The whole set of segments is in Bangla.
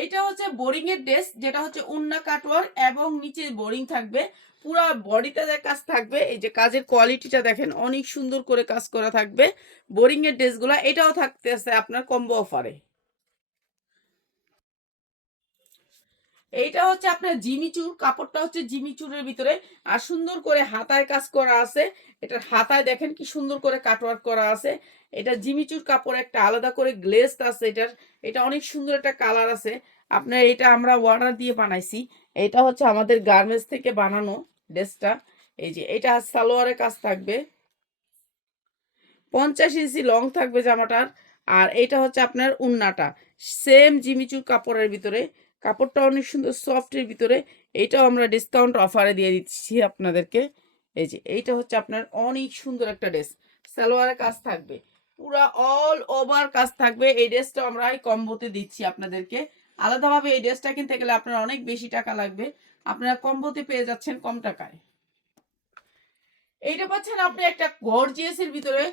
এইটা হচ্ছে বোরিং এর ড্রেস, যেটা হচ্ছে উন্না কাটওয়ার এবং নিচে বোরিং থাকবে। পুরা বডিতে যে কাজ থাকবে, এই যে কাজের কোয়ালিটিটা দেখেন, অনেক সুন্দর করে কাজ করা থাকবে বোরিং এর ড্রেসগুলো। এটাও থাকতেছে আপনার কম্বো অফারে। এইটা হচ্ছে আপনার জিমিচুর, কাপড়টা হচ্ছে জিমিচুরের ভিতরে, আর সুন্দর করে হাতায় কাজ করা আছে। এটার হাতায় দেখেন কি সুন্দর করে কাটওয়ার্ক করা আছে। এটা জিমিচুর কাপড়, একটা আলাদা করে গ্লেজড আছে এটার। এটা অনেক সুন্দর একটা কালার আছে। আপনার এটা আমরা অর্ডার দিয়ে বানাইছি। এটা হচ্ছে আমাদের গার্মেন্টস থেকে বানানো ড্রেসটা। এই যে এটা সালোয়ারের কাজ থাকবে, 50 ইঞ্চি লং থাকবে জামাটার। আর এটা হচ্ছে আপনার উন্নাটা, সেম জিমিচুর কাপড়ের ভিতরে। কাপড়টা অনেক সুন্দর সফটের ভিতরে। এইটাও আমরা ডিসকাউন্ট অফারে দিয়ে দিচ্ছি আপনাদেরকে। এই যে এইটা হচ্ছে আপনার অনেক সুন্দর একটা ড্রেস, সালোয়ারের কাজ থাকবে, পুরা অল ওভার কাজ থাকবে। এই ড্রেসটা আমরা এই কম্বোতে দিচ্ছি আপনাদেরকে। আলাদাভাবে এই ড্রেসটা কিনতে গেলে আপনার অনেক বেশি টাকা লাগবে, আপনারা কম্বোতে পেয়ে যাচ্ছেন কম টাকায়। এইটা পাচ্ছেন আপনি একটা গর্জিয়াসের ভিতরে,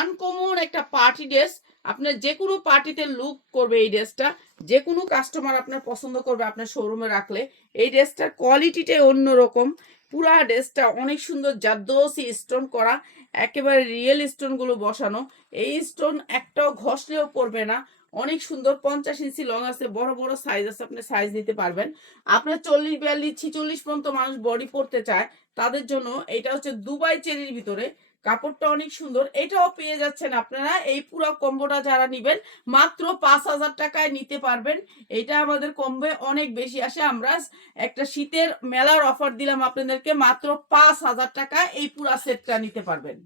আনকমন একটা পার্টি ড্রেস। আপনার যে কোনো পার্টিতে লুক করবে এই ড্রেসটা। যে কোনো কাস্টমার আপনার পছন্দ করবে আপনার শোরুমে রাখলে। এই ড্রেসটার কোয়ালিটিটাই অন্যরকম। পুরা ড্রেসটা অনেক সুন্দর জারদৌসি স্টোন করা, একেবারে রিয়েল স্টোনগুলো বসানো। এই স্টোন একটাও ঘষলেও পড়বে না। অনেক সুন্দর, 50 ইঞ্চি লং আছে, বড় বড় সাইজ আছে, আপনি সাইজ নিতে পারবেন। আপনার 40, 42, 46 পর্যন্ত মানুষ বডি পড়তে চায়, তাদের জন্য এটা হচ্ছে দুবাই চেরির ভিতরে। কাপড়টা অনেক সুন্দর। এটাও পেয়ে যাচ্ছেন আপনারা, এই পুরো কম্বোটা যারা নিবেন মাত্র 5,000 টাকায় নিতে পারবেন। এটা আমাদের কম্বে অনেক বেশি আসে। আমরা একটা শীতের মেলার অফার দিলাম আপনাদেরকে, মাত্র 5,000 টাকায় এই পুরো সেটটা নিতে পারবেন।